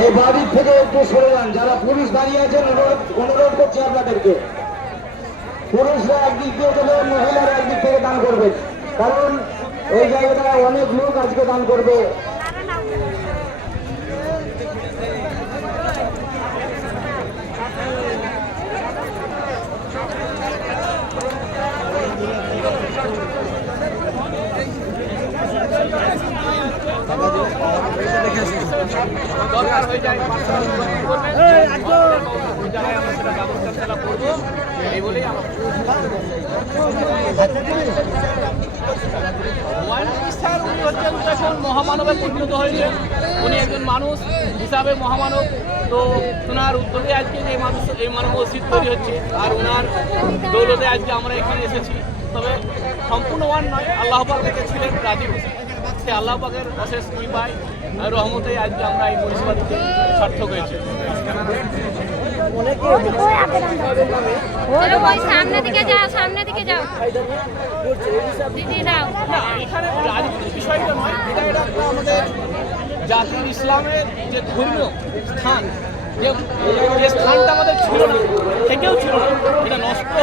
এই বাড়ির থেকে একটু সরে যান। যারা পুলিশ দাঁড়িয়ে আছেন অনুরোধ করছি আপনাদেরকে, পুরুষরা একদিক দিয়ে গেলে মহিলারা একদিক থেকে দান করবে, কারণ এই জায়গাটা অনেক লোক আজকে দান করবে। দরকার হয়ে যায় আমরা সেটা ব্যবস্থা করবো, এই বলেই আমার উনি হচ্ছেন এখন মহামানবে পরিণত হয়েছেন। উনি একজন মানুষ হিসাবে মহামানব। তো ওনার উদ্যোগে আজকে এই মানব মসজিদ তৈরি হচ্ছে, আর ওনার দৌলতে আজকে আমরা এখানে এসেছি। তবে সম্পূর্ণ ওয়ান নয়, আল্লাহ পাক ছিলেন রাজি হোসেন, সে আল্লাহ পাকের অশেষ কৃপায় রহমতে আজকে আমরা এই পরিষেবা দিতে সার্থক হয়েছে। সামনে দিকে যাও, সামনে দিকে যাও দিদি দাও। না, এখানে রাজনীতির বিষয়টা নয়, এটা আমাদের জাতির ইসলামের যে ধর্মীয় স্থান, যে স্থানটা আমাদের ছিল না, থেকেও ছিল না, এটা নষ্ট